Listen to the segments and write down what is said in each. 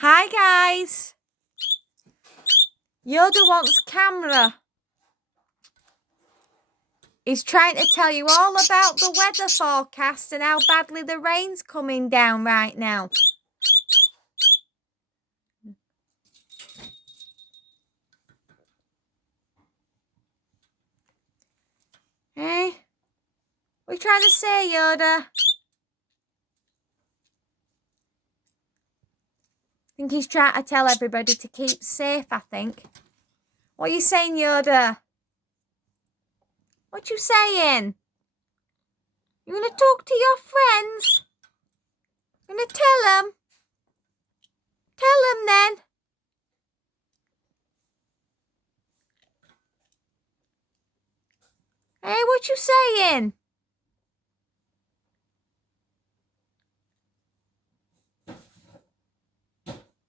Hi guys! Yoda wants camera. He's trying to tell you all about the weather forecast and how badly the rain's coming down right now. Eh? What are you trying to say, Yoda? I think he's trying to tell everybody to keep safe, I think. What are you saying, Yoda? What you saying? You gonna talk to your friends? You gonna tell them? Tell them then. Hey, what you saying?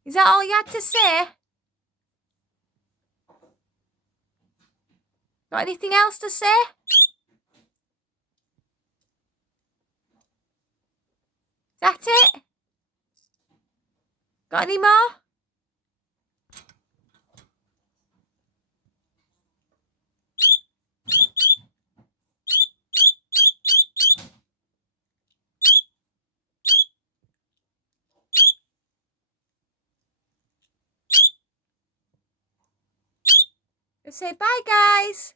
Is that all you had to say? Got anything else to say? Is that it? Got any more? Say bye, guys.